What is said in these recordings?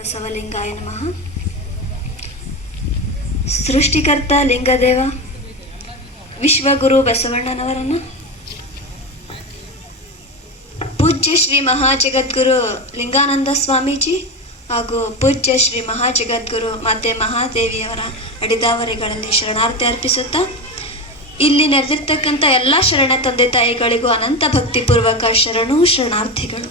ಬಸವಲಿಂಗಾಯ ನಮಃ. ಸೃಷ್ಟಿಕರ್ತ ಲಿಂಗದೇವ ವಿಶ್ವಗುರು ಬಸವಣ್ಣನವರನ್ನು ಪೂಜ್ಯ ಶ್ರೀ ಮಹಾಜಗದ್ಗುರು ಲಿಂಗಾನಂದ ಸ್ವಾಮೀಜಿ ಹಾಗೂ ಪೂಜ್ಯ ಶ್ರೀ ಮಹಾಜಗದ್ಗುರು ಮಾತೆ ಮಹಾದೇವಿಯವರ ಅಡಿದಾವರಿಗಳಲ್ಲಿ ಶರಣಾರ್ಥಿ ಅರ್ಪಿಸುತ್ತಾ, ಇಲ್ಲಿ ನೆರೆದಿರ್ತಕ್ಕಂಥ ಎಲ್ಲ ಶರಣ ತಂದೆ ತಾಯಿಗಳಿಗೂ ಅನಂತ ಭಕ್ತಿಪೂರ್ವಕ ಶರಣಾರ್ಥಿಗಳು.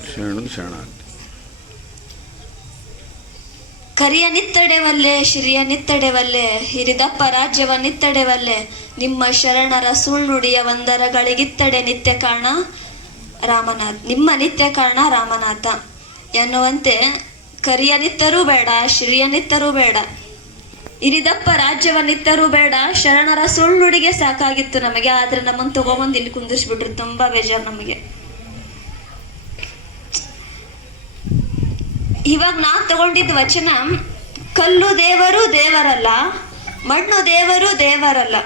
ಕರಿಯ ನಿತ್ತಡೆವಲ್ಲೆ ಶಿರಿಯ ನಿತ್ತಡೆವಲ್ಲೆ ಹಿರಿದಪ್ಪ ರಾಜ್ಯವ ನಿತ್ತಡೆವಲ್ಲೆ ನಿಮ್ಮ ಶರಣರ ಸುಳ್ನುಡಿಯ ವಂದರಗಳಿಗಿತ್ತಡೆ ನಿತ್ಯ ಕಾರಣ ರಾಮನಾಥ, ನಿಮ್ಮ ನಿತ್ಯ ಕಾರಣ ರಾಮನಾಥ ಎನ್ನುವಂತೆ ಕರಿಯ ನಿತ್ತರೂ ಬೇಡ, ಶಿರಿಯ ನಿತ್ತರೂ ಬೇಡ, ಹಿರಿದಪ್ಪ ರಾಜ್ಯವನ್ನಿತ್ತರೂ ಬೇಡ, ಶರಣರ ಸುಳ್ನುಡಿಗೆ ಸಾಕಾಗಿತ್ತು ನಮಗೆ. ಆದ್ರೆ ನಮ್ಮನ್ನು ತಗೊಂಬಂದು ಇಲ್ಲಿ ಕುಂದಿಸ್ಬಿಟ್ರು. ತುಂಬಾ ಬೇಜಾರು ನಮಗೆ. ಇವಾಗ ನಾನ್ ತಗೊಂಡಿದ್ದ ವಚನ, ಕಲ್ಲು ದೇವರು ದೇವರಲ್ಲ, ಮಣ್ಣು ದೇವರು ದೇವರಲ್ಲ,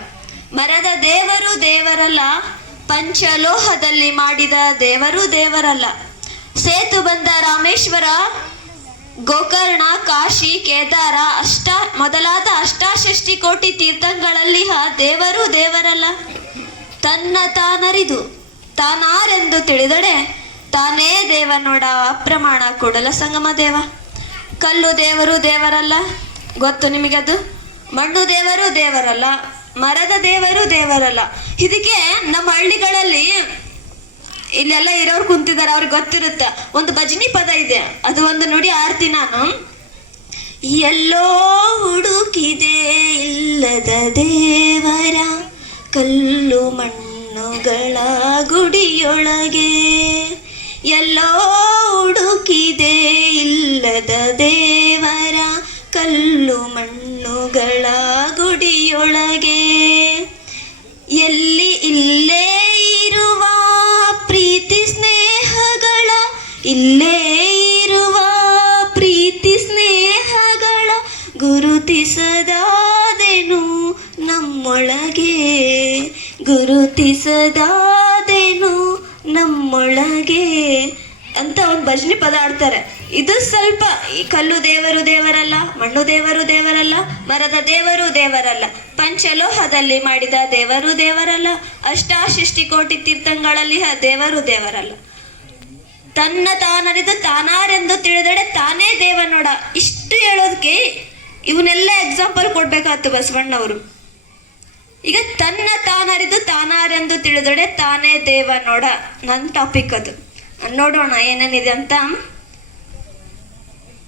ಮರದ ದೇವರು ದೇವರಲ್ಲ, ಪಂಚಲೋಹದಲ್ಲಿ ಮಾಡಿದ ದೇವರು ದೇವರಲ್ಲ, ಸೇತು ಬಂದ ರಾಮೇಶ್ವರ, ಗೋಕರ್ಣ, ಕಾಶಿ, ಕೇದಾರ ಮೊದಲಾದ ಅಷ್ಟಾಶಷ್ಟಿ ಕೋಟಿ ತೀರ್ಥಗಳಲ್ಲಿ ದೇವರು ದೇವರಲ್ಲ. ತನ್ನ ತಾನರಿದು ತಾನಾರೆಂದು ತಿಳಿದೊಡೆ ತಾನೇ ದೇವ ನೋಡ ಅಪ್ರಮಾಣ ಕೂಡಲ ಸಂಗಮ ದೇವ. ಕಲ್ಲು ದೇವರು ದೇವರಲ್ಲ, ಗೊತ್ತು ನಿಮಗದು. ಮಣ್ಣು ದೇವರು ದೇವರಲ್ಲ, ಮರದ ದೇವರು ದೇವರಲ್ಲ. ಇದಕ್ಕೆ ನಮ್ಮ ಹಳ್ಳಿಗಳಲ್ಲಿ ಇಲ್ಲೆಲ್ಲ ಇರೋರು ಕುಂತಿದ್ದಾರೆ, ಅವ್ರಿಗೆ ಗೊತ್ತಿರುತ್ತೆ. ಒಂದು ಭಜನಿ ಪದ ಇದೆ, ಅದು ಒಂದು ನುಡಿ ಆರ್ತಿ ನಾನು. ಎಲ್ಲೋ ಹುಡುಕಿದೆ ಇಲ್ಲದ ದೇವರ ಕಲ್ಲು ಮಣ್ಣುಗಳ ಗುಡಿಯೊಳಗೆ, ಎಲ್ಲೋ ಹುಡುಕಿದೆ ಇಲ್ಲದ ದೇವರ ಕಲ್ಲು ಮಣ್ಣುಗಳ ಗುಡಿಯೊಳಗೆ, ಎಲ್ಲಿ ಇಲ್ಲೇ ಇರುವ ಪ್ರೀತಿ ಸ್ನೇಹಗಳ, ಇಲ್ಲೇ ಇರುವ ಪ್ರೀತಿ ಸ್ನೇಹಗಳ ಗುರುತಿಸದಾದೆನು ನಮ್ಮೊಳಗೆ, ಗುರುತಿಸದಾದೆನು ನಮ್ಮೊಳಗೆ ಅಂತ ಒಂದು ಭಜನೆ ಪದ ಆಡ್ತಾರೆ. ಇದು ಸ್ವಲ್ಪ, ಈ ಕಲ್ಲು ದೇವರು ದೇವರಲ್ಲ, ಮಣ್ಣು ದೇವರು ದೇವರಲ್ಲ, ಮರದ ದೇವರು ದೇವರಲ್ಲ, ಪಂಚಲೋಹದಲ್ಲಿ ಮಾಡಿದ ದೇವರು ದೇವರಲ್ಲ, ಅಷ್ಟಾಶಿಷ್ಟಿ ಕೋಟಿ ತೀರ್ಥಗಳಲ್ಲಿ ದೇವರು ದೇವರಲ್ಲ, ತನ್ನ ತಾನರಿದು ತಾನಾರೆಂದು ತಿಳಿದಡೆ ತಾನೇ ದೇವ ನೋಡ. ಇಷ್ಟು ಹೇಳೋದಕ್ಕೆ ಇವನ್ನೆಲ್ಲ ಎಕ್ಸಾಂಪಲ್ ಕೊಡ್ಬೇಕಾಯ್ತು ಬಸವಣ್ಣವರು. ಈಗ ತನ್ನ ತಾನರಿದು ತಾನಾರೆಂದು ತಿಳಿದಡೆ ತಾನೇ ದೇವ ನೋಡ, ನನ್ನ ಟಾಪಿಕ್ ಅದು. ನೋಡೋಣ ಏನೇನಿದೆ ಅಂತ.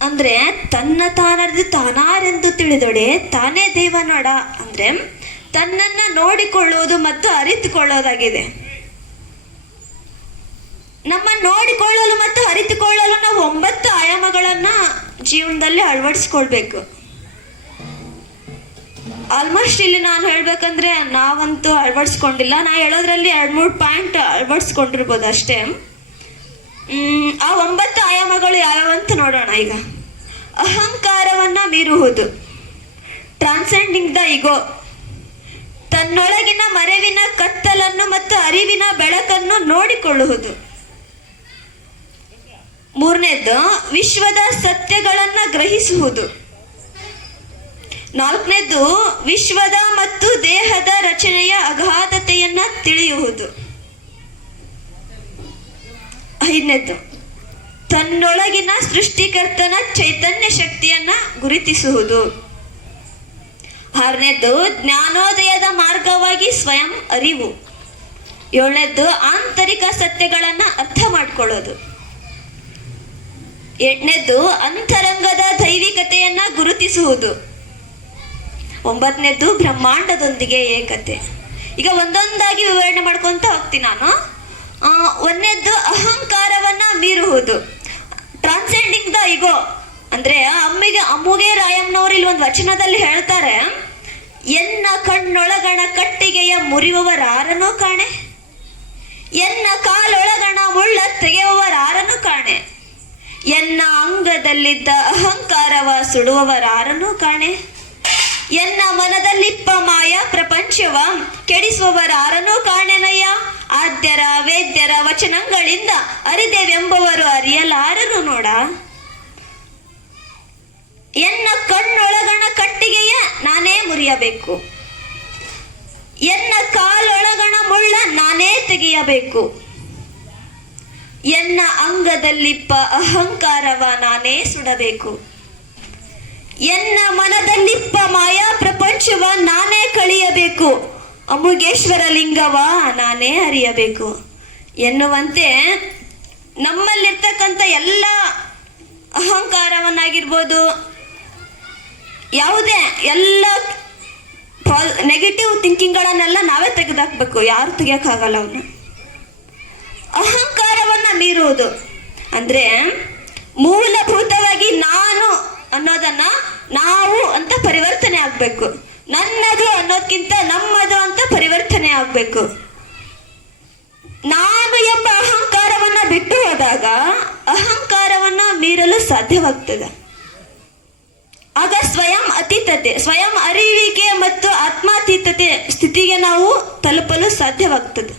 ಅಂದ್ರೆ ತನ್ನ ತಾನರಿದು ತಾನಾರೆಂದು ತಿಳಿದೊಡೆ ತಾನೇ ದೇವ ನೋಡ ಅಂದ್ರೆ ತನ್ನನ್ನ ನೋಡಿಕೊಳ್ಳುವುದು ಮತ್ತು ಅರಿತುಕೊಳ್ಳೋದಾಗಿದೆ. ನಮ್ಮ ನೋಡಿಕೊಳ್ಳಲು ಮತ್ತು ಅರಿತುಕೊಳ್ಳಲು ನಾವು 9 ಆಯಾಮಗಳನ್ನ ಜೀವನದಲ್ಲಿ ಅಳವಡಿಸ್ಕೊಳ್ಬೇಕು. ಆಲ್ಮೋಸ್ಟ್ ಇಲ್ಲಿ ನಾನು ಹೇಳ್ಬೇಕಂದ್ರೆ ನಾವಂತೂ ಅಳವಡಿಸ್ಕೊಂಡಿಲ್ಲ. ನಾ ಹೇಳೋದ್ರಲ್ಲಿ 2-3 ಪಾಯಿಂಟ್ ಅಳವಡಿಸ್ಕೊಂಡಿರ್ಬೋದು ಅಷ್ಟೇ. ಆ 9 ಆಯಾಮಗಳು ಯಾವ್ಯಾವಂತ ನೋಡೋಣ ಈಗ. ಅಹಂಕಾರವನ್ನ ಮೀರುವುದು, ಟ್ರಾನ್ಸೆಂಡಿಂಗ್ ದ ಈಗೋ, ತನ್ನೊಳಗಿನ ಮರೆವಿನ ಕತ್ತಲನ್ನು ಮತ್ತು ಅರಿವಿನ ಬೆಳಕನ್ನು ನೋಡಿಕೊಳ್ಳುವುದು. 3ನೇದ್ದು ವಿಶ್ವದ ಸತ್ಯಗಳನ್ನ ಗ್ರಹಿಸುವುದು. 4ನೇದ್ದು ವಿಶ್ವದ ಮತ್ತು ದೇಹದ ರಚನೆಯ ಅಗಾಧತೆಯನ್ನ ತಿಳಿಯುವುದು. 5ನೇದ್ದು ತನ್ನೊಳಗಿನ ಸೃಷ್ಟಿಕರ್ತನ ಚೈತನ್ಯ ಶಕ್ತಿಯನ್ನ ಗುರುತಿಸುವುದು. 6ನೇದ್ದು ಜ್ಞಾನೋದಯದ ಮಾರ್ಗವಾಗಿ ಸ್ವಯಂ ಅರಿವು. 7ನೇದ್ದು ಆಂತರಿಕ ಸತ್ಯಗಳನ್ನ ಅರ್ಥ ಮಾಡ್ಕೊಳ್ಳೋದು. 8ನೇದ್ದು ಅಂತರಂಗದ ದೈವಿಕತೆಯನ್ನ ಗುರುತಿಸುವುದು. 9ನೇದ್ದು ಬ್ರಹ್ಮಾಂಡದೊಂದಿಗೆ ಏಕತೆ. ಈಗ ಒಂದೊಂದಾಗಿ ವಿವರಣೆ ಮಾಡ್ಕೊಂತ ಹೋಗ್ತೀನಿ ನಾನು. 1ನೇದ್ದು ಅಹಂಕಾರವನ್ನ ಮೀರುವುದು, ಟ್ರಾನ್ಸೆಂಡಿಂಗ್ ದ ಈಗೋ ಅಂದ್ರೆ ಅಮ್ಮುಗೆ ರಾಯಮ್ಮನವರು ಇಲ್ಲಿ ಒಂದು ವಚನದಲ್ಲಿ ಹೇಳ್ತಾರೆ, ಎನ್ನ ಕಣ್ಣೊಳಗಣ ಕಟ್ಟಿಗೆಯ ಮುರಿಯುವವರಾರನೂ ಕಾಣೆ, ಎನ್ನ ಕಾಲೊಳಗಣ ಮುಳ್ಳ ತೆಗೆಯುವವರಾರನೂ ಕಾಣೆ, ಎನ್ನ ಅಂಗದಲ್ಲಿದ್ದ ಅಹಂಕಾರವ ಸುಡುವವರಾರನೂ ಕಾಣೆ, ಎನ್ನ ಮನದಲ್ಲಿಪ್ಪ ಮಾಯ ಪ್ರಪಂಚವ ಕೆಡಿಸುವವರಾರನೂ ಕಾಣೆನಯ್ಯ, ಆದ್ಯರ ವೇದ್ಯರ ವಚನಗಳಿಂದ ಅರಿದೇವೆಂಬುವರು ಅರಿಯಲಾರರು ನೋಡ. ಎನ್ನ ಕಣ್ಣೊಳಗಣ ಕಟ್ಟಿಗೆಯ ನಾನೇ ಮುರಿಯಬೇಕು, ಎನ್ನ ಕಾಲೊಳಗಣ ಮುಳ್ಳ ನಾನೇ ತೆಗೆಯಬೇಕು, ಎನ್ನ ಅಂಗದಲ್ಲಿಪ್ಪ ಅಹಂಕಾರವ ನಾನೇ ಸುಡಬೇಕು, ಎನ್ನ ಮನದಲ್ಲಿಪ್ಪ ಮಾಯಾ ಪ್ರಪಂಚವ ನಾನೇ ಕಳಿಯಬೇಕು, ಅಮುಗೇಶ್ವರ ಲಿಂಗವ ನಾನೇ ಅರಿಯಬೇಕು ಎನ್ನುವಂತೆ ನಮ್ಮಲ್ಲಿರ್ತಕ್ಕಂಥ ಎಲ್ಲ ಅಹಂಕಾರವನ್ನಾಗಿರ್ಬೋದು, ಯಾವುದೇ ಎಲ್ಲ ನೆಗೆಟಿವ್ ಥಿಂಕಿಂಗ್ಗಳನ್ನೆಲ್ಲ ನಾವೇ ತೆಗೆದಾಕ್ಬೇಕು, ಯಾರು ತೆಗಿಯೋಕ್ಕಾಗಲ್ಲ ಅವನ್ನ. ಅಹಂಕಾರವನ್ನ ಮೀರುವುದು ಅಂದ್ರೆ ಮೂಲಭೂತವಾಗಿ ನಾನು ಅನ್ನೋದನ್ನ ನಾವು ಅಂತ ಪರಿವರ್ತನೆ ಆಗ್ಬೇಕು, ನನ್ನದು ಅನ್ನೋದಕ್ಕಿಂತ ನಮ್ಮದು ಅಂತ ಪರಿವರ್ತನೆ ಆಗ್ಬೇಕು. ನಾನು ಎಂಬ ಅಹಂಕಾರವನ್ನ ಬಿಟ್ಟು ಹೋದಾಗ ಅಹಂಕಾರವನ್ನ ಮೀರಲು ಸಾಧ್ಯವಾಗ್ತದೆ. ಆಗ ಸ್ವಯಂ ಅತೀತತೆ, ಸ್ವಯಂ ಅರಿವಿಕೆ ಮತ್ತು ಆತ್ಮಾತೀತತೆ ಸ್ಥಿತಿಗೆ ನಾವು ತಲುಪಲು ಸಾಧ್ಯವಾಗ್ತದೆ.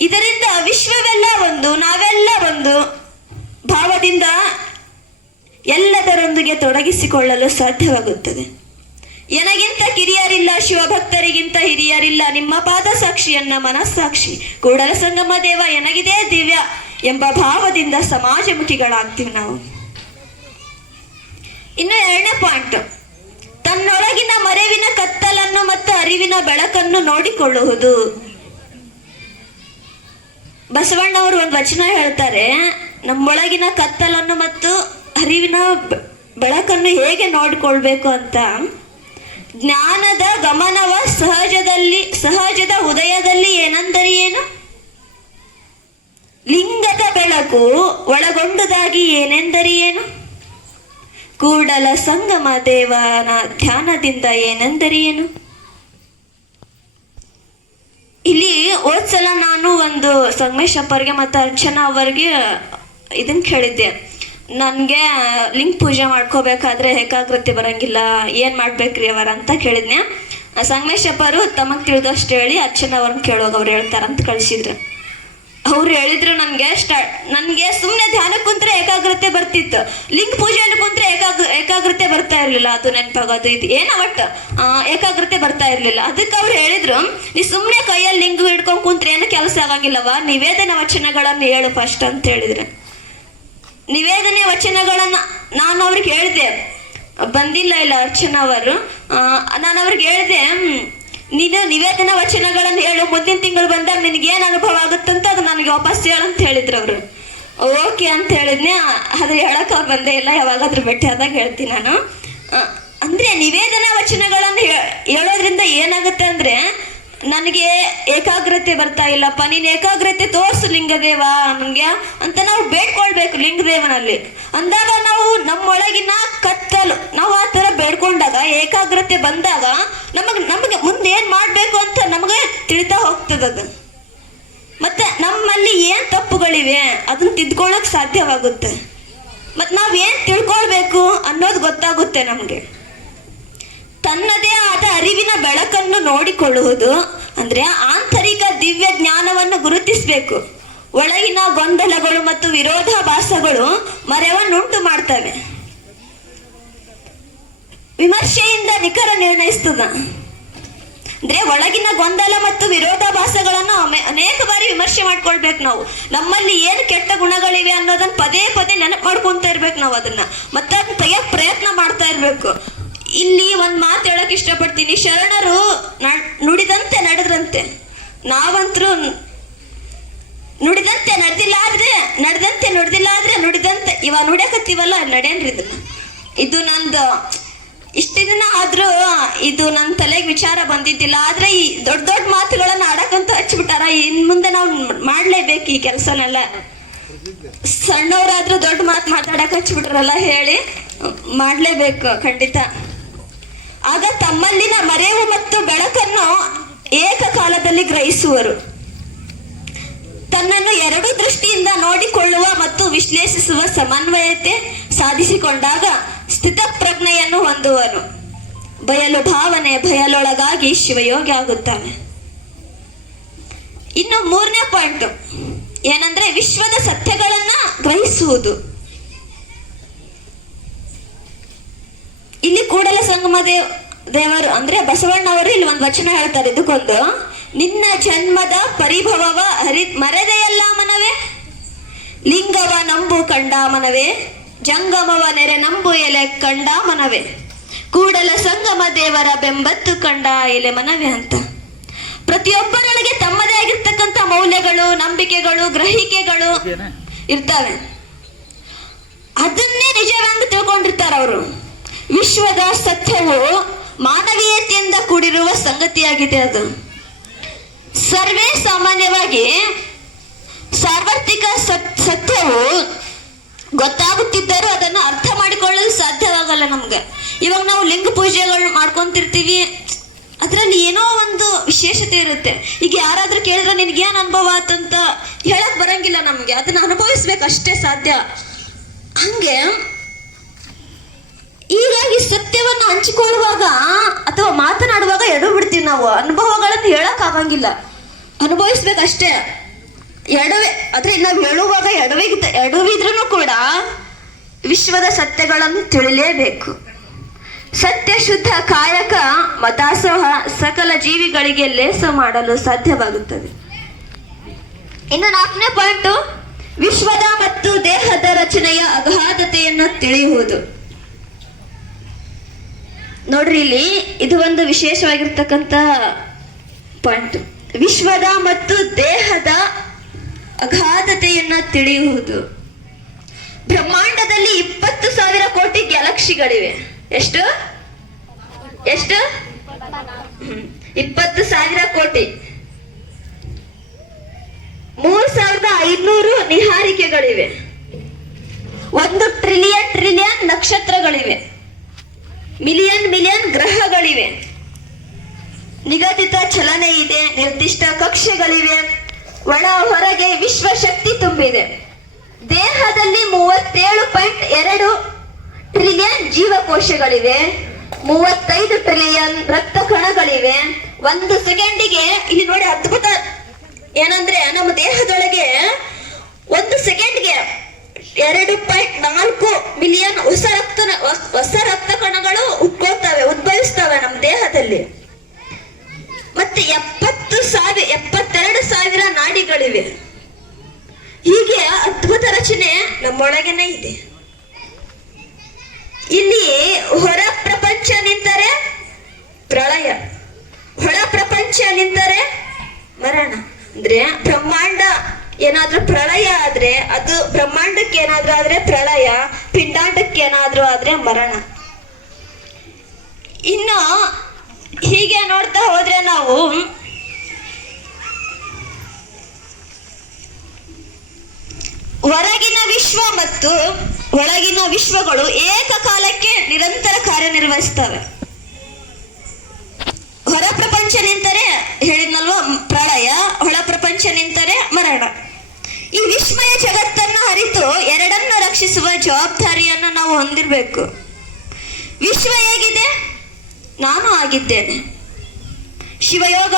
ಇದರಿಂದ ವಿಶ್ವವೆಲ್ಲ ಒಂದು, ನಾವೆಲ್ಲ ಒಂದು ಭಾವದಿಂದ ಎಲ್ಲದರೊಂದಿಗೆ ತೊಡಗಿಸಿಕೊಳ್ಳಲು ಸಾಧ್ಯವಾಗುತ್ತದೆ. ಎನಗಿಂತ ಕಿರಿಯರಿಲ್ಲ, ಶಿವಭಕ್ತರಿಗಿಂತ ಹಿರಿಯರಿಲ್ಲ, ನಿಮ್ಮ ಪಾದ ಸಾಕ್ಷಿಯನ್ನ ಮನಸ್ಸಾಕ್ಷಿ ಕೂಡಲ ಸಂಗಮ ದೇವ ಎನಗಿದೆ ದಿವ್ಯ ಎಂಬ ಭಾವದಿಂದ ಸಮಾಜಮುಖಿಗಳಾಗ್ತೀವಿ ನಾವು. ಇನ್ನು 2ನೇ ಪಾಯಿಂಟ್, ತನ್ನೊಳಗಿನ ಮರೆವಿನ ಕತ್ತಲನ್ನು ಮತ್ತು ಅರಿವಿನ ಬೆಳಕನ್ನು ನೋಡಿಕೊಳ್ಳುವುದು. ಬಸವಣ್ಣವರು ಒಂದು ವಚನ ಹೇಳ್ತಾರೆ, ನಮ್ಮೊಳಗಿನ ಕತ್ತಲನ್ನು ಮತ್ತು ಅರಿವಿನ ಬೆಳಕನ್ನು ಹೇಗೆ ನೋಡಿಕೊಳ್ಬೇಕು ಅಂತ. ಜ್ಞಾನದ ಗಮನವ ಸಹಜದ ಉದಯದಲ್ಲಿ ಏನೆಂದರೆ ಏನು, ಲಿಂಗದ ಬೆಳಕು ಒಳಗೊಂಡುದಾಗಿ ಏನೆಂದರೆ ಏನು, ಕೂಡಲ ಸಂಗಮ ದೇವನ ಧ್ಯಾನದಿಂದ ಏನೆಂದರೆ ಏನು. ಇಲ್ಲಿ ಹೋದ್ಸಲ ನಾನು ಒಂದು ಸಂಗಮೇಶಪ್ಪ ಅವ್ರಿಗೆ ಮತ್ತು ಅರ್ಚನಾ ಅವರಿಗೆ ಇದನ್ನ ಕೇಳಿದ್ದೆ, ನನಗೆ ಲಿಂಗ ಪೂಜೆ ಮಾಡ್ಕೋಬೇಕಾದ್ರೆ ಏಕಾಗ್ರತೆ ಬರಂಗಿಲ್ಲ, ಏನು ಮಾಡ್ಬೇಕ್ರಿ ಅವರ ಅಂತ ಕೇಳಿದ್ನೆ. ಸಂಗಮೇಶಪ್ಪ ಅವರು ತಮಗೆ ತಿಳಿದಷ್ಟು ಹೇಳಿ ಅರ್ಚನಾ ಅವ್ರನ್ನ ಕೇಳುವಾಗ ಅವ್ರು ಹೇಳ್ತಾರಂತ ಕಳಿಸಿದ್ರು. ಅವ್ರು ಹೇಳಿದ್ರು ನನಗೆ ಸುಮ್ಮನೆ ಧ್ಯಾನ ಕುಂತ್ರೆ ಏಕಾಗ್ರತೆ ಬರ್ತಿತ್ತು, ಲಿಂಗ ಪೂಜೆಯಲ್ಲಿ ಕುಂತ್ರೆ ಏಕಾಗ್ರತೆ ಬರ್ತಾ ಇರ್ಲಿಲ್ಲ, ಅದು ನೆನಪಾಗೋದು ಇದು ಏನೋ ಒಟ್ಟು ಏಕಾಗ್ರತೆ ಬರ್ತಾ ಇರ್ಲಿಲ್ಲ. ಅದಕ್ಕೆ ಅವ್ರು ಹೇಳಿದ್ರು, ನೀ ಸುಮ್ಮನೆ ಕೈಯಲ್ಲಿ ಲಿಂಗ ಹಿಡ್ಕೊಂಡ್ ಕುಂತ್ರೆ ಏನು ಕೆಲಸ ಆಗಂಗಿಲ್ಲವ, ನಿವೇದನ ವಚನಗಳನ್ನು ಹೇಳು ಫಸ್ಟ್ ಅಂತ ಹೇಳಿದ್ರು. ನಿವೇದನೆ ವಚನಗಳನ್ನ ನಾನು ಅವ್ರಿಗೆ ಹೇಳಿದೆ, ಬಂದಿಲ್ಲ ಇಲ್ಲ ಅರ್ಚನಾ ಅವರು, ನಾನು ಅವ್ರಿಗೆ ಹೇಳಿದೆ, ನೀನು ನಿವೇದನ ವಚನಗಳನ್ನು ಹೇಳು, ಮುಂದಿನ ತಿಂಗಳು ಬಂದಾಗ ನಿನಗೇನು ಅನುಭವ ಆಗುತ್ತಂತ ಅದು ನನಗೆ ವಾಪಸ್ ಹೇಳು ಅಂತ ಹೇಳಿದ್ರು ಅವರು. ಓಕೆ ಅಂತ ಹೇಳಿದ್ನೆ, ಆದ್ರೆ ಹೇಳಕ್ ಅವ್ರು ಬಂದೇ ಇಲ್ಲ, ಯಾವಾಗಾದ್ರೂ ಭೇಟಿ ಆದಾಗ ಹೇಳ್ತೀನಿ ನಾನು. ಅಂದ್ರೆ ನಿವೇದನ ವಚನಗಳನ್ನು ಹೇಳೋದ್ರಿಂದ ಏನಾಗುತ್ತೆ ಅಂದ್ರೆ, ನನಗೆ ಏಕಾಗ್ರತೆ ಬರ್ತಾ ಇಲ್ಲಪ್ಪ, ನೀನು ಏಕಾಗ್ರತೆ ತೋರಿಸು ಲಿಂಗದೇವ ನನಗೆ ಅಂತ ನಾವು ಬೇಡ್ಕೊಳ್ಬೇಕು ಲಿಂಗದೇವನಲ್ಲಿ. ಅಂದಾಗ ನಾವು ನಮ್ಮೊಳಗಿನ ಕತ್ತಲು ನಾವು ಆ ಥರ ಬೇಡ್ಕೊಂಡಾಗ ಏಕಾಗ್ರತೆ ಬಂದಾಗ ನಮಗೆ ಮುಂದೆ ಏನು ಮಾಡಬೇಕು ಅಂತ ನಮಗೆ ತಿಳಿತಾ ಹೋಗ್ತದದು. ಮತ್ತೆ ನಮ್ಮಲ್ಲಿ ಏನು ತಪ್ಪುಗಳಿವೆ ಅದನ್ನ ತಿದ್ಕೊಳ್ಳೋಕೆ ಸಾಧ್ಯವಾಗುತ್ತೆ, ಮತ್ತು ನಾವೇನು ತಿಳ್ಕೊಳ್ಬೇಕು ಅನ್ನೋದು ಗೊತ್ತಾಗುತ್ತೆ ನಮಗೆ. ತನ್ನದೇ ಆದ ಅರಿವಿನ ಬೆಳಕನ್ನು ನೋಡಿಕೊಳ್ಳುವುದು ಅಂದ್ರೆ ಆಂತರಿಕ ದಿವ್ಯ ಜ್ಞಾನವನ್ನು ಗುರುತಿಸಬೇಕು. ಒಳಗಿನ ಗೊಂದಲಗಳು ಮತ್ತು ವಿರೋಧಾಭಾಸಗಳು ಮರೆವನ್ನುಂಟು ಮಾಡ್ತವೆ. ವಿಮರ್ಶೆಯಿಂದ ನಿಖರ ನಿರ್ಣಯಿಸ್ತದ. ಅಂದ್ರೆ ಒಳಗಿನ ಗೊಂದಲ ಮತ್ತು ವಿರೋಧಾಭಾಸಗಳನ್ನು ಅನೇಕ ಬಾರಿ ವಿಮರ್ಶೆ ಮಾಡ್ಕೊಳ್ಬೇಕು ನಾವು. ನಮ್ಮಲ್ಲಿ ಏನು ಕೆಟ್ಟ ಗುಣಗಳಿವೆ ಅನ್ನೋದನ್ನ ಪದೇ ಪದೇ ನೆನಪು ಮಾಡ್ಕೊಂತ ಇರ್ಬೇಕು ನಾವು, ಅದನ್ನ ಮತ್ತೆ ಅದನ್ನ ತೆಗಿಯಕ್ ಪ್ರಯತ್ನ ಮಾಡ್ತಾ ಇರ್ಬೇಕು. ಇಲ್ಲಿ ಒಂದು ಮಾತು ಹೇಳಕ್ ಇಷ್ಟಪಡ್ತೀನಿ, ಶರಣರು ನುಡಿದಂತೆ ನಡೆದ್ರಂತೆ, ನಾವಂತರೂ ನುಡಿದಂತೆ ನಡೆದಿಲ್ಲ ಆದ್ರೆ ನಡೆದಂತೆ ನುಡಿದಿಲ್ಲ ಆದ್ರೆ ನುಡಿದಂತೆ ಇವಾಗ ನುಡಿಯಕತ್ತೀವಲ್ಲ ನಡೆಯನ್ರಿ ಇದನ್ನ. ಇದು ನಂದು ಇಷ್ಟು ದಿನ ಆದ್ರೂ ಇದು ನನ್ನ ತಲೆಗೆ ವಿಚಾರ ಬಂದಿದ್ದಿಲ್ಲ, ಆದ್ರೆ ಈ ದೊಡ್ಡ ದೊಡ್ಡ ಮಾತುಗಳನ್ನ ಆಡಕ್ಕಂತ ಹಚ್ಬಿಟ್ಟಾರ. ಇನ್ ಮುಂದೆ ನಾವು ಮಾಡ್ಲೇಬೇಕು ಈ ಕೆಲಸನೆಲ್ಲ. ಸಣ್ಣವರಾದ್ರೂ ದೊಡ್ಡ ಮಾತು ಮಾತಾಡಕ್ ಹಚ್ಬಿಟ್ರಲ್ಲ, ಹೇಳಿ ಮಾಡ್ಲೇಬೇಕು ಖಂಡಿತ. ಆಗ ತಮ್ಮಲ್ಲಿನ ಮರೆವು ಮತ್ತು ಬೆಳಕನ್ನು ಏಕಕಾಲದಲ್ಲಿ ಗ್ರಹಿಸುವರು. ತನ್ನನ್ನು ಎರಡು ದೃಷ್ಟಿಯಿಂದ ನೋಡಿಕೊಳ್ಳುವ ಮತ್ತು ವಿಶ್ಲೇಷಿಸುವ ಸಮನ್ವಯತೆ ಸಾಧಿಸಿಕೊಂಡಾಗ ಸ್ಥಿತಪ್ರಜ್ಞೆಯನ್ನು ಹೊಂದುವನು. ಬಯಲು ಭಾವನೆ ಬಯಲೊಳಗಾಗಿ ಶಿವಯೋಗಿ ಆಗುತ್ತಾನೆ. ಇನ್ನು 3ನೇ ಪಾಯಿಂಟ್ ಏನಂದ್ರೆ ವಿಶ್ವದ ಸತ್ಯಗಳನ್ನ ಗ್ರಹಿಸುವುದು. ಇಲ್ಲಿ ಕೂಡಲ ಸಂಗಮ ದೇವರು ಅಂದ್ರೆ ಬಸವಣ್ಣವರು ಇಲ್ಲಿ ಒಂದು ವಚನ ಹೇಳ್ತಾರೆ, ಇದಕ್ಕೊಂದು: ನಿನ್ನ ಜನ್ಮದ ಪರಿಭವವ ಮರೆದೆಯಲ್ಲ ಮನವೇ, ಲಿಂಗವ ನಂಬು ಕಂಡ ಮನವೇ, ಜಂಗಮವ ನೆರೆ ನಂಬು ಎಲೆ ಕಂಡ ಮನವೇ, ಕೂಡಲ ಸಂಗಮ ದೇವರ ಬೆಂಬತ್ತು ಕಂಡ ಎಲೆ ಮನವೇ ಅಂತ. ಪ್ರತಿಯೊಬ್ಬರೊಳಗೆ ತಮ್ಮದೇ ಆಗಿರ್ತಕ್ಕಂಥ ಮೌಲ್ಯಗಳು, ನಂಬಿಕೆಗಳು, ಗ್ರಹಿಕೆಗಳು ಇರ್ತವೆ. ಅದನ್ನೇ ನಿಜವೆಂದು ತಿಳ್ಕೊಂಡಿರ್ತಾರ ಅವರು. ವಿಶ್ವದ ಸತ್ಯವು ಮಾನವೀಯತೆಯಿಂದ ಕೂಡಿರುವ ಸಂಗತಿಯಾಗಿದೆ. ಅದು ಸರ್ವೇ ಸಾಮಾನ್ಯವಾಗಿ ಸಾರ್ವತ್ರಿಕ ಸತ್ಯವು ಗೊತ್ತಾಗುತ್ತಿದ್ದರೂ ಅದನ್ನು ಅರ್ಥ ಮಾಡಿಕೊಳ್ಳಲು ಸಾಧ್ಯವಾಗಲ್ಲ ನಮ್ಗೆ. ಇವಾಗ ನಾವು ಲಿಂಗ ಪೂಜೆಗಳು ಮಾಡ್ಕೊಂತಿರ್ತೀವಿ, ಅದರಲ್ಲಿ ಏನೋ ಒಂದು ವಿಶೇಷತೆ ಇರುತ್ತೆ. ಈಗ ಯಾರಾದ್ರೂ ಕೇಳಿದ್ರೆ ನಿನ್ಗೇನು ಅನುಭವ ಆತಂತ ಹೇಳಕ್ ಬರಂಗಿಲ್ಲ ನಮ್ಗೆ, ಅದನ್ನ ಅನುಭವಿಸ್ಬೇಕಷ್ಟೇ ಸಾಧ್ಯ. ಹಂಗೆ ಹೀಗಾಗಿ ಸತ್ಯವನ್ನು ಹಂಚಿಕೊಳ್ಳುವಾಗ ಅಥವಾ ಮಾತನಾಡುವಾಗ ಎಡು ಬಿಡ್ತೀವಿ ನಾವು. ಅನುಭವಗಳನ್ನು ಹೇಳಕ್ ಆಗಂಗಿಲ್ಲ, ಅನುಭವಿಸ್ಬೇಕಷ್ಟೇ. ಎಡವೆ ಆದ್ರೆ ನಾವು ಹೇಳುವಾಗ ಎಡವಿದ್ರೂ ಕೂಡ ವಿಶ್ವದ ಸತ್ಯಗಳನ್ನು ತಿಳಿಯಲೇಬೇಕು. ಸತ್ಯ ಶುದ್ಧ ಕಾಯಕ ಮತಾಸಹ ಸಕಲ ಜೀವಿಗಳಿಗೆ ಲೇಸ ಮಾಡಲು ಸಾಧ್ಯವಾಗುತ್ತದೆ. ಇನ್ನು 4ನೇ ಪಾಯಿಂಟ್, ವಿಶ್ವದ ಮತ್ತು ದೇಹದ ರಚನೆಯ ಅಗಾಧತೆಯನ್ನು ತಿಳಿಯುವುದು. ನೋಡ್ರಿ, ಇಲ್ಲಿ ಇದು ಒಂದು ವಿಶೇಷವಾಗಿರ್ತಕ್ಕಂಥ ಪಾಯಿಂಟ್. ವಿಶ್ವದ ಮತ್ತು ದೇಹದ ಅಗಾಧತೆಯನ್ನ ತಿಳಿಯುವುದು. ಬ್ರಹ್ಮಾಂಡದಲ್ಲಿ 20,000 ಕೋಟಿ ಗ್ಯಾಲಕ್ಸಿಗಳಿವೆ. ಎಷ್ಟು 20,000 ಕೋಟಿ. 3,500 ನಿಹಾರಿಕೆಗಳಿವೆ. 1 ಟ್ರಿಲಿಯನ್ ನಕ್ಷತ್ರಗಳಿವೆ. ಮಿಲಿಯನ್ ಗ್ರಹಗಳಿವೆ. ನಿಗದಿತ ಚಲನೆ ಇದೆ. ನಿರ್ದಿಷ್ಟ ಕಕ್ಷೆಗಳಿವೆ. ಒಳ ಹೊರಗೆ ವಿಶ್ವಶಕ್ತಿ ತುಂಬಿದೆ. ದೇಹದಲ್ಲಿ 37.2 ಟ್ರಿಲಿಯನ್ ಜೀವಕೋಶಗಳಿವೆ. 35 ಟ್ರಿಲಿಯನ್ ರಕ್ತ ಕಣಗಳಿವೆ. 1 ಸೆಕೆಂಡಿಗೆ ಇಲ್ಲಿ ನೋಡಿ ಅದ್ಭುತ ಏನಂದ್ರೆ, ನಮ್ಮ ದೇಹದೊಳಗೆ 1 ಸೆಕೆಂಡ್ಗೆ 2.4 ಮಿಲಿಯನ್ ಹೊಸ ರಕ್ತ ಕಣಗಳು ಉದ್ಭವಿಸ್ತವೆ ನಮ್ಮ ದೇಹದಲ್ಲಿ. ಮತ್ತೆ 72,000 ನಾಡಿಗಳಿವೆ. ಹೀಗೆ ಅದ್ಭುತ ರಚನೆ ನಮ್ಮೊಳಗೇನೆ ಇದೆ. ಇಲ್ಲಿ ಹೊರ ಪ್ರಪಂಚ ನಿಂತರೆ ಪ್ರಳಯ, ಹೊರ ಪ್ರಪಂಚ ನಿಂತರೆ ಮರಣ. ಅಂದ್ರೆ ಬ್ರಹ್ಮಾಂಡ ಏನಾದ್ರೂ ಪ್ರಳಯ ಆದ್ರೆ ಅದು ಬ್ರಹ್ಮಾಂಡಕ್ಕೆ ಏನಾದ್ರೂ ಆದ್ರೆ ಪ್ರಳಯ, ಪಿಂಡಾಂಡಕ್ಕೆ ಏನಾದ್ರೂ ಆದ್ರೆ ಮರಣ. ಇನ್ನು ಹೀಗೆ ನೋಡ್ತಾ ಹೋದ್ರೆ ನಾವು ಹೊರಗಿನ ವಿಶ್ವ ಮತ್ತು ಒಳಗಿನ ವಿಶ್ವಗಳು ಏಕಕಾಲಕ್ಕೆ ನಿರಂತರ ಕಾರ್ಯನಿರ್ವಹಿಸ್ತವೆ. ಹೊರ ಪ್ರಪಂಚ ನಿಂತರೆ ಹೇಳಿದ್ನಲ್ವ ಪ್ರಳಯ, ಒಳ ಪ್ರಪಂಚ ನಿಂತರೆ ಮರಣ. ಈ ವಿಸ್ಮಯ ಜಗತ್ತನ್ನು ಅರಿತು ಎರಡನ್ನು ರಕ್ಷಿಸುವ ಜವಾಬ್ದಾರಿಯನ್ನು ನಾವು ಹೊಂದಿರಬೇಕು. ವಿಶ್ವ ಹೇಗಿದೆ? ನಾನು ಆಗಿದ್ದೇನೆ. ಶಿವಯೋಗ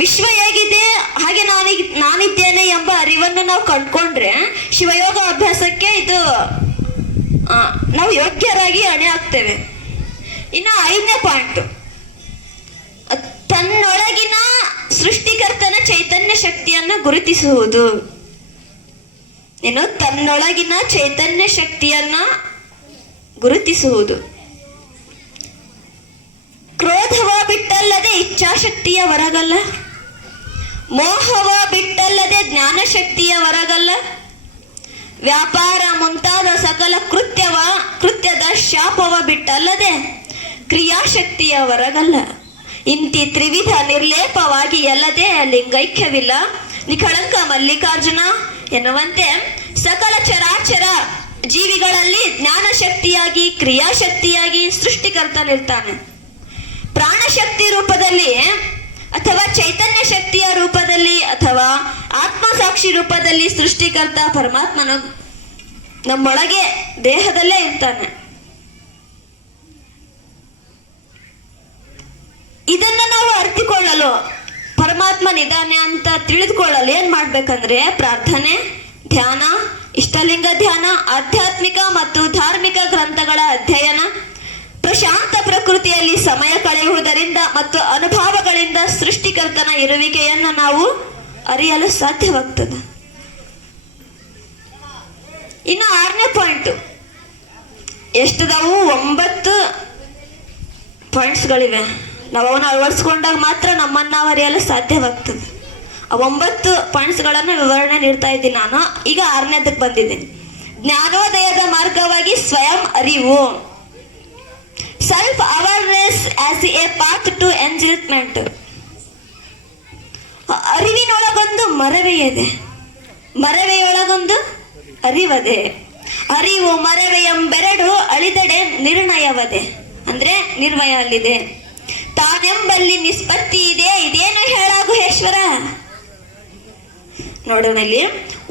ವಿಶ್ವ ಹೇಗಿದೆ ಹಾಗೆ ನಾನಿದ್ದೇನೆ ಎಂಬ ಅರಿವನ್ನು ನಾವು ಕಂಡ್ಕೊಂಡ್ರೆ ಶಿವಯೋಗ ಅಭ್ಯಾಸಕ್ಕೆ ಇದು ನಾವು ಯೋಗ್ಯರಾಗಿ ಅಣೆ ಆಗ್ತೇವೆ. ಇನ್ನು 5ನೇ ಪಾಯಿಂಟ್, ತನ್ನೊಳಗಿನ ಸೃಷ್ಟಿಕರ್ತನ ಚೈತನ್ಯ ಶಕ್ತಿಯನ್ನು ಗುರುತಿಸುವುದು. ತನ್ನೊಳಗಿನ ಚೈತನ್ಯ ಶಕ್ತಿಯನ್ನ ಗುರುತಿಸುವುದು. ಕ್ರೋಧವ ಬಿಟ್ಟಲ್ಲದೆ ಇಚ್ಛಾಶಕ್ತಿಯ ಹೊರಗಲ್ಲ, ಮೋಹವ ಬಿಟ್ಟಲ್ಲದೆ ಜ್ಞಾನಶಕ್ತಿಯ ಹೊರಗಲ್ಲ, ವ್ಯಾಪಾರ ಮುಂತಾದ ಸಕಲ ಕೃತ್ಯದ ಶಾಪವ ಬಿಟ್ಟಲ್ಲದೆ ಕ್ರಿಯಾಶಕ್ತಿಯ ಹೊರಗಲ್ಲ. ಇಂತಿ ತ್ರಿವಿಧ ನಿರ್ಲೇಪವಾಗಿ ಎಲ್ಲದೆ ಲಿಂಗೈಕ್ಯವಿಲ್ಲ, ನಿಖಳಂಕ ಮಲ್ಲಿಕಾರ್ಜುನ ಎನ್ನುವಂತೆ ಸಕಲ ಚರಾಚರ ಜೀವಿಗಳಲ್ಲಿ ಜ್ಞಾನಶಕ್ತಿಯಾಗಿ ಕ್ರಿಯಾಶಕ್ತಿಯಾಗಿ ಸೃಷ್ಟಿಕರ್ತನಿರ್ತಾನೆ. ಪ್ರಾಣಶಕ್ತಿ ರೂಪದಲ್ಲಿ ಅಥವಾ ಚೈತನ್ಯ ಶಕ್ತಿಯ ರೂಪದಲ್ಲಿ ಅಥವಾ ಆತ್ಮಸಾಕ್ಷಿ ರೂಪದಲ್ಲಿ ಸೃಷ್ಟಿಕರ್ತ ಪರಮಾತ್ಮನು ನಮ್ಮೊಳಗೆ ದೇಹದಲ್ಲೇ ಇರ್ತಾನೆ. ಇದನ್ನ ನಾವು ಅರ್ಥಿಕೊಳ್ಳಲು, ಪರಮಾತ್ಮನಿದ್ದಾನೆ ಅಂತ ತಿಳಿದುಕೊಳ್ಳಲು ಏನ್ ಮಾಡ್ಬೇಕಂದ್ರೆ ಪ್ರಾರ್ಥನೆ, ಧ್ಯಾನ, ಇಷ್ಟಲಿಂಗ ಧ್ಯಾನ, ಆಧ್ಯಾತ್ಮಿಕ ಮತ್ತು ಧಾರ್ಮಿಕ ಗ್ರಂಥಗಳ ಅಧ್ಯಯನ, ಪ್ರಶಾಂತ ಪ್ರಕೃತಿಯಲ್ಲಿ ಸಮಯ ಕಳೆಯುವುದರಿಂದ ಮತ್ತು ಅನುಭವಗಳಿಂದ ಸೃಷ್ಟಿಕರ್ತನ ಇರುವಿಕೆಯನ್ನು ನಾವು ಅರಿಯಲು ಸಾಧ್ಯವಾಗ್ತದೆ. ಇನ್ನು 6ನೇ ಪಾಯಿಂಟ್ ಎಷ್ಟದಾವು? 9 ಪಾಯಿಂಟ್ಸ್ಗಳಿವೆ. ನಾವು ಅವನ್ನ ಅಳವಡಿಸ್ಕೊಂಡಾಗ ಮಾತ್ರ ನಮ್ಮನ್ನು ನಾವು ಅರಿಯಲು ಸಾಧ್ಯವಾಗ್ತದೆ. ಆ 9 ಪಾಯಿಂಟ್ಸ್ಗಳನ್ನು ವಿವರಣೆ ನೀಡ್ತಾ ಇದ್ದೀನಿ ನಾನು. ಈಗ 6ನೇದಕ್ಕೆ ಬಂದಿದ್ದೀನಿ. ಜ್ಞಾನೋದಯದ ಮಾರ್ಗವಾಗಿ ಸ್ವಯಂ ಅರಿವು, self awareness as a path to enjoyment. ಅರಿವಿನೊಳಗೊಂದು ಮರವೆಯಿದೆ, ಮರವೆಯೊಳಗೊಂದು ಅರಿವದೆ. ಅರಿವು ಮರವೆ ಎಂಬೆರಡು ಅಳಿದಡೆ ನಿರ್ಣಯವದೆ, ಅಂದ್ರೆ ನಿರ್ವಯ ಅಲ್ಲಿದೆ. ತಾನೆಂಬಲ್ಲಿ ನಿಷ್ಪತ್ತಿ ಇದೆ, ಇದೇನು ಹೇಳಾಗುಹೇಶ್ವರ. ನೋಡೋಣ ಇಲ್ಲಿ,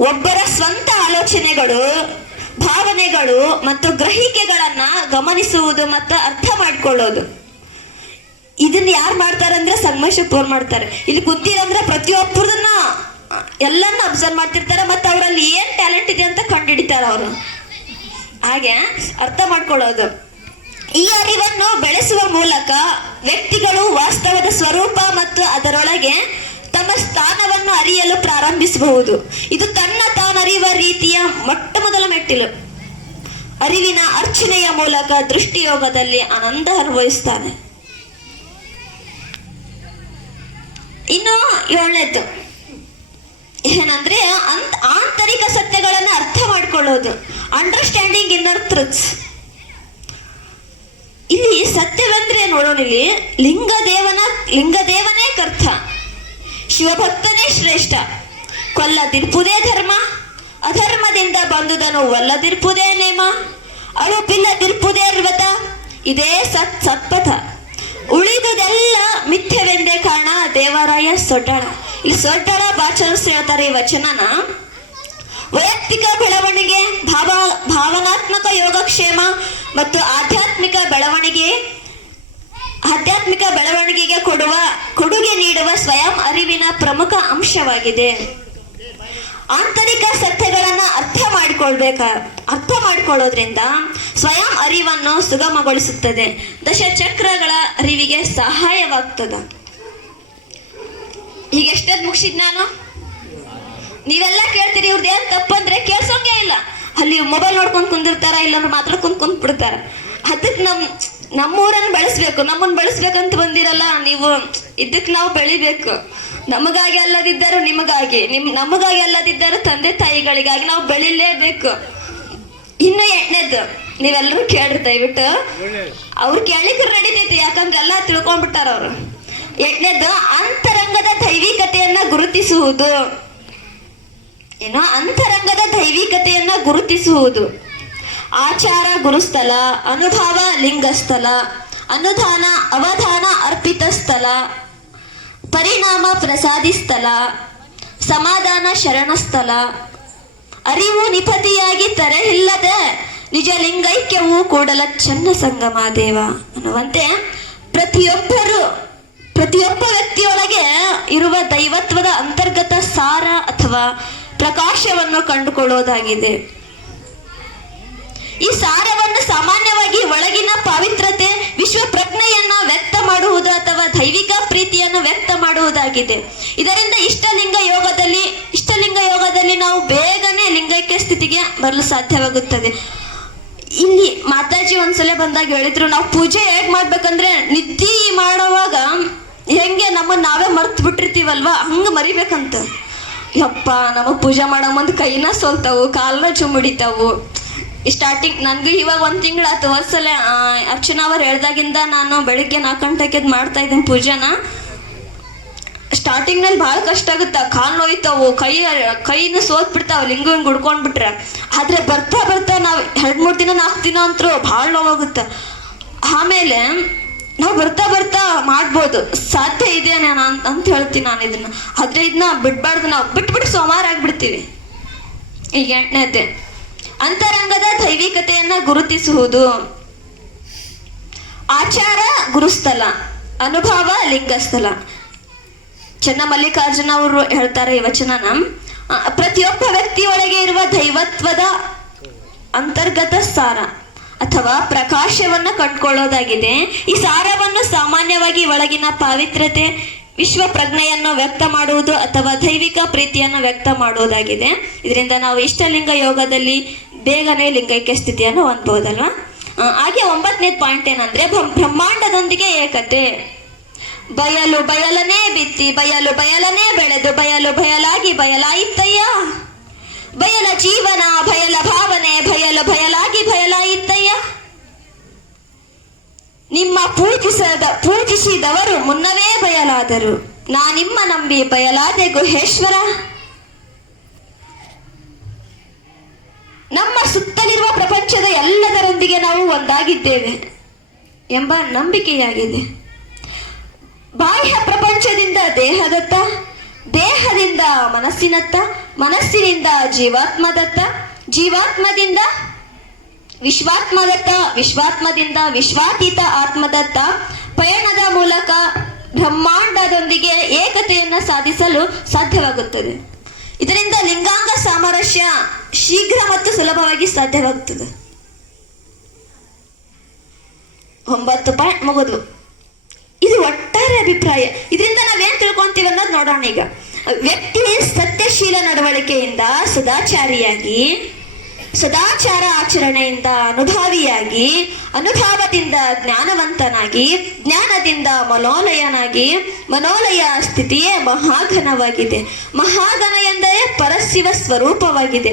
ಒಬ್ಬರ ಸ್ವಂತ ಆಲೋಚನೆಗಳು, ಭಾವನೆಗಳು ಮತ್ತು ಗ್ರಹಿಕೆಗಳನ್ನ ಗಮನಿಸುವುದು ಮತ್ತು ಅರ್ಥ ಮಾಡ್ಕೊಳ್ಳೋದು. ಇದನ್ನ ಯಾರು ಮಾಡ್ತಾರಂದ್ರೆ ಸಂಗಮೇಶ್ವರ್ ಮಾಡ್ತಾರೆ. ಇಲ್ಲಿ ಕೂತಿರಂದ್ರೆ ಪ್ರತಿಯೊಬ್ಬರನ್ನ ಎಲ್ಲನ್ನ ಅಬ್ಸರ್ವ್ ಮಾಡ್ತಿರ್ತಾರೆ ಮತ್ತು ಅವರಲ್ಲಿ ಏನ್ ಟ್ಯಾಲೆಂಟ್ ಇದೆ ಅಂತ ಕಂಡುಹಿಡಿತಾರೆ ಅವರು. ಹಾಗೆ ಅರ್ಥ ಮಾಡ್ಕೊಳ್ಳೋದು. ಈ ಅರಿವನ್ನು ಬೆಳೆಸುವ ಮೂಲಕ ವ್ಯಕ್ತಿಗಳು ವಾಸ್ತವದ ಸ್ವರೂಪ ಮತ್ತು ಅದರೊಳಗೆ ತಮ್ಮ ಸ್ಥಾನವನ್ನು ಅರಿಯಲು ಪ್ರಾರಂಭಿಸಬಹುದು. ಇದು ತನ್ನ ತಾನರಿಯುವ ರೀತಿಯ ಮೊಟ್ಟ ಮೊದಲ ಮೆಟ್ಟಿಲು. ಅರಿವಿನ ಅರ್ಚನೆಯ ಮೂಲಕ ದೃಷ್ಟಿಯೋಗದಲ್ಲಿ ಆನಂದ ಅನುಭವಿಸ್ತಾನೆ. ಇನ್ನು 7ನೇದು ಏನಂದ್ರೆ ಆಂತರಿಕ ಸತ್ಯಗಳನ್ನು ಅರ್ಥ ಮಾಡ್ಕೊಳ್ಳೋದು, ಅಂಡರ್ಸ್ಟ್ಯಾಂಡಿಂಗ್ ಇನ್ನರ್ ಟ್ರುತ್ಸ್. ಇಲ್ಲಿ ಸತ್ಯವೆಂದ್ರೆ ನೋಡೋಣ, ಇಲ್ಲಿ ಲಿಂಗದೇವನೇ ಕರ್ತ, ಶಿವಭಕ್ತನೇ ಶ್ರೇಷ್ಠ, ಕೊಲ್ಲದಿರ್ಪುದೇ ಧರ್ಮ, ಅಧರ್ಮದಿಂದ ಬಂದುದನ್ನು ಒಲ್ಲದಿರ್ಪುದೇ ನೇಮ, ಅಳುಪಿಲ್ಲದಿರ್ಪುದೇ ವ್ರತ, ಇದೇ ಸತ್ಪಥ, ಉಳಿದುದೆಲ್ಲ ಮಿಥ್ಯವೆಂದೇ ಕಾರಣ ದೇವರಾಯ ಸೊಡ್ಡಳ. ಇಲ್ಲಿ ಸೊಡ್ಡಳ ಭಾಷೆ ಹೇಳ್ತಾರೆ ಈ ವಚನನ. ವೈಯಕ್ತಿಕ ಬೆಳವಣಿಗೆ, ಭಾವನಾತ್ಮಕ ಯೋಗಕ್ಷೇಮ ಮತ್ತು ಆಧ್ಯಾತ್ಮಿಕ ಬೆಳವಣಿಗೆಗೆ ಕೊಡುಗೆ ನೀಡುವ ಸ್ವಯಂ ಅರಿವಿನ ಪ್ರಮುಖ ಅಂಶವಾಗಿದೆ. ಆಂತರಿಕ ಸತ್ಯಗಳನ್ನ ಅರ್ಥ ಮಾಡಿಕೊಳ್ಳೋದ್ರಿಂದ ಸ್ವಯಂ ಅರಿವನ್ನು ಸುಗಮಗೊಳಿಸುತ್ತದೆ, ದಶಚಕ್ರಗಳ ಅರಿವಿಗೆ ಸಹಾಯವಾಗ್ತದ. ಈಗ ಎಷ್ಟೊತ್ತು ಮುಗಿಸಿದ್ ನಾನು? ನೀವೆಲ್ಲ ಕೇಳ್ತೀರಿ, ಇವ್ರದ್ದು ಏನ್ ತಪ್ಪಂದ್ರೆ ಕೇಳ್ಸೋಂಗೇ ಇಲ್ಲ. ಅಲ್ಲಿ ಮೊಬೈಲ್ ನೋಡ್ಕೊಂಡು ಕುಂದಿರ್ತಾರ, ಇಲ್ಲಾಂದ್ರೆ ಮಾತಾಡ್ಕೊಂಡು ಕುಂತ್ಬಿಡ್ತಾರ. ಅದಕ್ಕೆ ನಮ್ಮೂರನ್ನು ಬೆಳೆಸ್ಬೇಕು, ನಮ್ಮನ್ನು ಬೆಳೆಸ್ಬೇಕಂತ ಬಂದಿರಲ್ಲ ನೀವು. ಇದಕ್ಕೆ ನಾವು ಬೆಳಿಬೇಕು. ನಮಗಾಗಿ ಅಲ್ಲದಿದ್ದರೂ ನಿಮಗಾಗಿ, ನಮಗಾಗಿ ಅಲ್ಲದಿದ್ದರೂ ತಂದೆ ತಾಯಿಗಳಿಗಾಗಿ ನಾವು ಬೆಳಿಲೇಬೇಕು. ಇನ್ನು 8ನೇದು ನೀವೆಲ್ಲರೂ ಕೇಳ್ರಿ ದಯವಿಟ್ಟು. ಅವ್ರು ಕೇಳಿದ್ರು ನಡೀತೈತಿ, ಯಾಕಂದ್ರೆ ಎಲ್ಲ ತಿಳ್ಕೊಂಡ್ಬಿಟ್ಟಾರ ಅವರು. 8ನೇದು ಅಂತರಂಗದ ದೈವಿಕತೆಯನ್ನ ಗುರುತಿಸುವುದು. ಏನೋ ಅಂತರಂಗದ ದೈವಿಕತೆಯನ್ನ ಗುರುತಿಸುವುದು. ಆಚಾರ ಗುರುಸ್ಥಳ, ಅನುಭವ ಲಿಂಗಸ್ಥಳ, ಅನುದಾನ ಅವಧಾನ ಅರ್ಪಿತ ಸ್ಥಳ, ಪರಿಣಾಮ ಪ್ರಸಾದಿ ಸ್ಥಳ, ಸಮಾಧಾನ ಶರಣಸ್ಥಳ, ಅರಿವು ನಿಪತಿಯಾಗಿ ತರಹಿಲ್ಲದೆ ನಿಜ ಲಿಂಗೈಕ್ಯವು ಕೂಡಲ ಚನ್ನ ಸಂಗಮ ದೇವ ಅನ್ನುವಂತೆ ಪ್ರತಿಯೊಬ್ಬ ವ್ಯಕ್ತಿಯೊಳಗೆ ಇರುವ ದೈವತ್ವದ ಅಂತರ್ಗತ ಸಾರ ಅಥವಾ ಪ್ರಕಾಶವನ್ನು ಕಂಡುಕೊಳ್ಳೋದಾಗಿದೆ. ಈ ಸಾರವನ್ನು ಸಾಮಾನ್ಯವಾಗಿ ಒಳಗಿನ ಪವಿತ್ರತೆ, ವಿಶ್ವ ಪ್ರಜ್ಞೆಯನ್ನ ವ್ಯಕ್ತ ಮಾಡುವುದು ಅಥವಾ ದೈವಿಕ ಪ್ರೀತಿಯನ್ನು ವ್ಯಕ್ತ ಮಾಡುವುದಾಗಿದೆ. ಇದರಿಂದ ಇಷ್ಟಲಿಂಗ ಯೋಗದಲ್ಲಿ ನಾವು ಬೇಗನೆ ಲಿಂಗೈಕ್ಯ ಸ್ಥಿತಿಗೆ ಬರಲು ಸಾಧ್ಯವಾಗುತ್ತದೆ. ಇಲ್ಲಿ ಮಾತಾಜಿ ಒಂದ್ಸಲ ಬಂದಾಗ ಹೇಳಿದ್ರು, ನಾವು ಪೂಜೆ ಹೇಗ್ ಮಾಡ್ಬೇಕಂದ್ರೆ ನಿದ್ದೆ ಮಾಡುವಾಗ ಹೆಂಗೆ ನಮ್ಮನ್ನ ನಾವೇ ಮರ್ತು ಬಿಟ್ಟಿರ್ತೀವಲ್ವಾ, ಹಂಗ ಮರಿಬೇಕಂತ. ಯಪ್ಪ, ನಮಗ್ ಪೂಜೆ ಮಾಡೋ ಮುಂದೆ ಕೈನ ಸೋಲ್ತಾವು, ಕಾಲನ ಚುಮ್ಮಿಡಿತಾವು. ಸ್ಟಾರ್ಟಿಂಗ್ ನನ್ಗೂ ಇವಾಗ 1 ತಿಂಗಳಾಯ್ತು. ಒಂದ್ಸಲ ಅರ್ಚನಾ ಅವ್ರು ಹೇಳ್ದಾಗಿಂದ ನಾನು ಬೆಳಿಗ್ಗೆ 4 ಗಂಟೆಗೆ ಮಾಡ್ತಾ ಇದ್ದೀನಿ ಪೂಜೆನ. ಸ್ಟಾರ್ಟಿಂಗ್ ನಲ್ಲಿ ಬಹಳ ಕಷ್ಟ ಆಗುತ್ತ, ಕಾಲ್ ನೋಯ್ತಾವು, ಕೈನ ಸೋತ್ ಬಿಡ್ತಾವ, ಲಿಂಗ ಹಿಂಗ್ ಹುಡ್ಕೊಂಡ್ಬಿಟ್ರೆ. ಆದ್ರೆ ಬರ್ತಾ ನಾವ್ 2-3 ದಿನ 4 ದಿನ ಅಂತೂ ಬಹಳ ನೋವಾಗುತ್ತ. ಆಮೇಲೆ ನಾವು ಬರ್ತಾ ಮಾಡ್ಬೋದು, ಸಾಧ್ಯ ಇದೆ ಅಂತ ಹೇಳ್ತೀನಿ ನಾನು ಇದನ್ನ. ಆದ್ರೆ ಇದನ್ನ ಬಿಡ್ಬಾರ್ದು, ನಾವು ಬಿಟ್ಬಿಟ್ಟು ಸೋಮಾರ ಆಗ್ಬಿಡ್ತೀವಿ. ಈಗ 8ನೇದ್ದೆ ಅಂತರಂಗದ ದೈವಿಕತೆಯನ್ನ ಗುರುತಿಸುವುದು. ಆಚಾರ ಗುರುಸ್ಥಳ, ಅನುಭವ ಲಿಂಗಸ್ಥಳ. ಚನ್ನಮಲ್ಲಿಕಾರ್ಜುನ ಅವರು ಹೇಳ್ತಾರೆ ಈ ವಚನನ. ಪ್ರತಿಯೊಬ್ಬ ವ್ಯಕ್ತಿಯೊಳಗೆ ಇರುವ ದೈವತ್ವದ ಅಂತರ್ಗತ ಸಾರ ಅಥವಾ ಪ್ರಕಾಶವನ್ನ ಕಂಡುಕೊಳ್ಳೋದಾಗಿದೆ. ಈ ಸಾರವನ್ನು ಸಾಮಾನ್ಯವಾಗಿ ಒಳಗಿನ ಪಾವಿತ್ರತೆ, ವಿಶ್ವ ಪ್ರಜ್ಞೆಯನ್ನು ವ್ಯಕ್ತ ಮಾಡುವುದು ಅಥವಾ ದೈವಿಕ ಪ್ರೀತಿಯನ್ನು ವ್ಯಕ್ತ ಮಾಡುವುದಾಗಿದೆ. ಇದರಿಂದ ನಾವು ಇಷ್ಟಲಿಂಗ ಯೋಗದಲ್ಲಿ ಬೇಗನೆ ಲಿಂಗೈಕ್ಯ ಸ್ಥಿತಿಯನ್ನು ಹೊಂದಬಹುದಲ್ವಾ. ಹಾಗೆ 9ನೇ ಪಾಯಿಂಟ್ ಏನಂದ್ರೆ ಬ್ರಹ್ಮಾಂಡದೊಂದಿಗೆ ಏಕತೆ. ಬಯಲು ಬಯಲನೇ ಬಿತ್ತಿ, ಬಯಲು ಬಯಲನೇ ಬೆಳೆದು, ಬಯಲು ಬಯಲಾಗಿ ಬಯಲಾಯಿತಯ್ಯ. ಬಯಲ ಜೀವನ, ಬಯಲ ಭಾವನೆ, ಬಯಲು ಬಯಲಾಗಿ ಬಯಲಾಯಿತಯ್ಯ. ನಿಮ್ಮ ಪೂಜಿಸಿದವರು ಮುನ್ನವೇ ಬಯಲಾದರು, ನಾನಿಮ್ಮ ನಂಬಿ ಬಯಲಾದೆ ಗುಹೇಶ್ವರ. ನಮ್ಮ ಸುತ್ತಲಿರುವ ಪ್ರಪಂಚದ ಎಲ್ಲದರೊಂದಿಗೆ ನಾವು ಒಂದಾಗಿದ್ದೇವೆ ಎಂಬ ನಂಬಿಕೆಯಾಗಿದೆ. ಬಾಹ್ಯ ಪ್ರಪಂಚದಿಂದ ದೇಹದತ್ತ, ದೇಹದಿಂದ ಮನಸ್ಸಿನತ್ತ, ಮನಸ್ಸಿನಿಂದ ಜೀವಾತ್ಮದತ್ತ, ಜೀವಾತ್ಮದಿಂದ ವಿಶ್ವಾತ್ಮದತ್ತ, ವಿಶ್ವಾತ್ಮದಿಂದ ವಿಶ್ವಾತೀತ ಆತ್ಮದತ್ತ ಪಯಣದ ಮೂಲಕ ಬ್ರಹ್ಮಾಂಡದೊಂದಿಗೆ ಏಕತೆಯನ್ನು ಸಾಧಿಸಲು ಸಾಧ್ಯವಾಗುತ್ತದೆ. ಇದರಿಂದ ಲಿಂಗಾಂಗ ಸಾಮರಸ್ಯ ಶೀಘ್ರ ಮತ್ತು ಸುಲಭವಾಗಿ ಸಾಧ್ಯವಾಗುತ್ತದೆ. 9 ಪಾಯಿಂಟ್ ಮುಗಿದ್ವು. ಇದು ಒಟ್ಟಾರೆ ಅಭಿಪ್ರಾಯ. ಇದರಿಂದ ನಾವೇನ್ ತಿಳ್ಕೊಂತೀವಿ ಅನ್ನೋದು ನೋಡೋಣ. ಈಗ ವ್ಯಕ್ತಿ ಸತ್ಯಶೀಲ ನಡವಳಿಕೆಯಿಂದ ಸದಾಚಾರ ಆಚರಣೆಯಿಂದ ಅನುಭಾವಿಯಾಗಿ, ಅನುಭಾವದಿಂದ ಜ್ಞಾನವಂತನಾಗಿ, ಜ್ಞಾನದಿಂದ ಮನೋಲಯನಾಗಿ, ಮನೋಲಯ ಸ್ಥಿತಿಯೇ ಮಹಾಘನವಾಗಿದೆ. ಮಹಾಘನ ಎಂದರೆ ಪರಶಿವ ಸ್ವರೂಪವಾಗಿದೆ.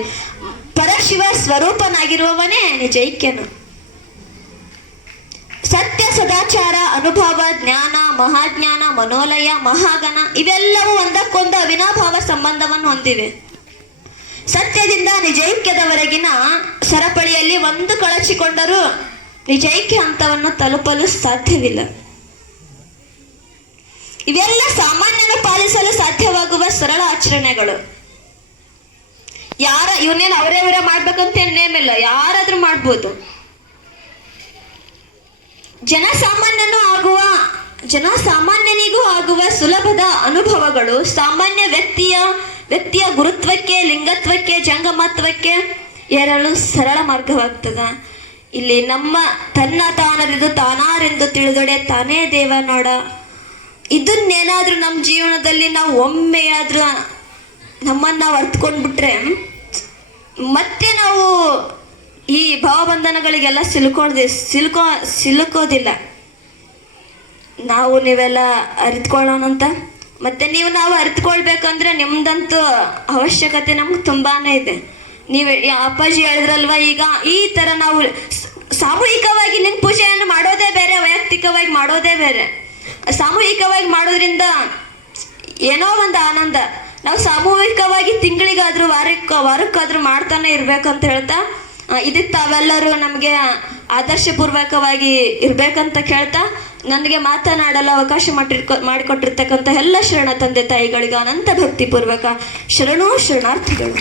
ಪರಶಿವ ಸ್ವರೂಪನಾಗಿರುವವನೇ ನಿಜೈಕ್ಯನು. ಸತ್ಯ, ಸದಾಚಾರ, ಅನುಭವ, ಜ್ಞಾನ, ಮಹಾಜ್ಞಾನ, ಮನೋಲಯ, ಮಹಾಗಣ ಇವೆಲ್ಲವೂ ಒಂದಕ್ಕೊಂದು ಅವಿನಾಭಾವ ಸಂಬಂಧವನ್ನು ಹೊಂದಿವೆ. ಸತ್ಯದಿಂದ ನಿಜೈಕ್ಯದವರೆಗಿನ ಸರಪಳಿಯಲ್ಲಿ ಒಂದು ಕಳಚಿಕೊಂಡರೂ ನಿಜೈಕ್ಯ ಹಂತವನ್ನು ತಲುಪಲು ಸಾಧ್ಯವಿಲ್ಲ. ಇವೆಲ್ಲ ಸಾಮಾನ್ಯನ ಪಾಲಿಸಲು ಸಾಧ್ಯವಾಗುವ ಸರಳ ಆಚರಣೆಗಳು. ಇವನ್ನೇನು ಅವರೇ ಮಾಡ್ಬೇಕಂತ ನೇಮಿಲ್ಲ, ಯಾರಾದ್ರೂ ಮಾಡ್ಬೋದು. ಜನಸಾಮಾನ್ಯನಿಗೂ ಆಗುವ ಸುಲಭದ ಅನುಭವಗಳು ಸಾಮಾನ್ಯ ವ್ಯಕ್ತಿಯ ಗುರುತ್ವಕ್ಕೆ, ಲಿಂಗತ್ವಕ್ಕೆ, ಜಂಗಮತ್ವಕ್ಕೆ ಏರಲು ಸರಳ ಮಾರ್ಗವಾಗ್ತದ. ಇಲ್ಲಿ ನಮ್ಮ ತನ್ನ ತಾನರಿದು ತಾನಾರೆಂದು ತಿಳಿದೊಡೆ ತಾನೇ ದೇವ ನೋಡ. ಇದನ್ನೇನಾದ್ರೂ ನಮ್ಮ ಜೀವನದಲ್ಲಿ ನಾವು ಒಮ್ಮೆಯಾದ್ರೂ ನಮ್ಮನ್ನ ಅರ್ಥಕೊಂಡ್ಬಿಟ್ರೆ ಮತ್ತೆ ನಾವು ಈ ಭಾವಬಂಧನಗಳಿಗೆಲ್ಲ ಸಿಲುಕೋದಿಲ್ಲ. ನೀವೆಲ್ಲ ಅರಿತುಕೊಳ್ಳೋಣಂತ. ಮತ್ತೆ ನಾವು ಅರಿತುಕೊಳ್ಬೇಕಂದ್ರೆ ನಿಮ್ದಂತೂ ಅವಶ್ಯಕತೆ ನಮ್ಗೆ ತುಂಬಾನೇ ಇದೆ. ನೀವು ಅಪ್ಪಾಜಿ ಹೇಳಿದ್ರಲ್ವ, ಈಗ ಈ ತರ ನಾವು ಸಾಮೂಹಿಕವಾಗಿ ಲಿಂಗ ಪೂಜೆಯನ್ನು ಮಾಡೋದೇ ಬೇರೆ, ವೈಯಕ್ತಿಕವಾಗಿ ಮಾಡೋದೇ ಬೇರೆ. ಸಾಮೂಹಿಕವಾಗಿ ಮಾಡೋದ್ರಿಂದ ಏನೋ ಒಂದು ಆನಂದ. ನಾವು ಸಾಮೂಹಿಕವಾಗಿ ತಿಂಗಳಿಗಾದ್ರೂ ವಾರಕ್ಕಾದ್ರೂ ಮಾಡ್ತಾನೆ ಇರ್ಬೇಕಂತ ಹೇಳ್ತಾ, ಇದಕ್ಕೆ ತಾವೆಲ್ಲರೂ ನಮಗೆ ಆದರ್ಶಪೂರ್ವಕವಾಗಿ ಇರ್ಬೇಕಂತ ಕೇಳ್ತಾ, ನನಗೆ ಮಾತನಾಡಲು ಅವಕಾಶ ಮಾಡಿಕೊಟ್ಟಿರ್ತಕ್ಕಂಥ ಎಲ್ಲ ಶರಣ ತಂದೆ ತಾಯಿಗಳಿಗೆ ಅನಂತ ಭಕ್ತಿಪೂರ್ವಕ ಶರಣಾರ್ಥಿಗಳು.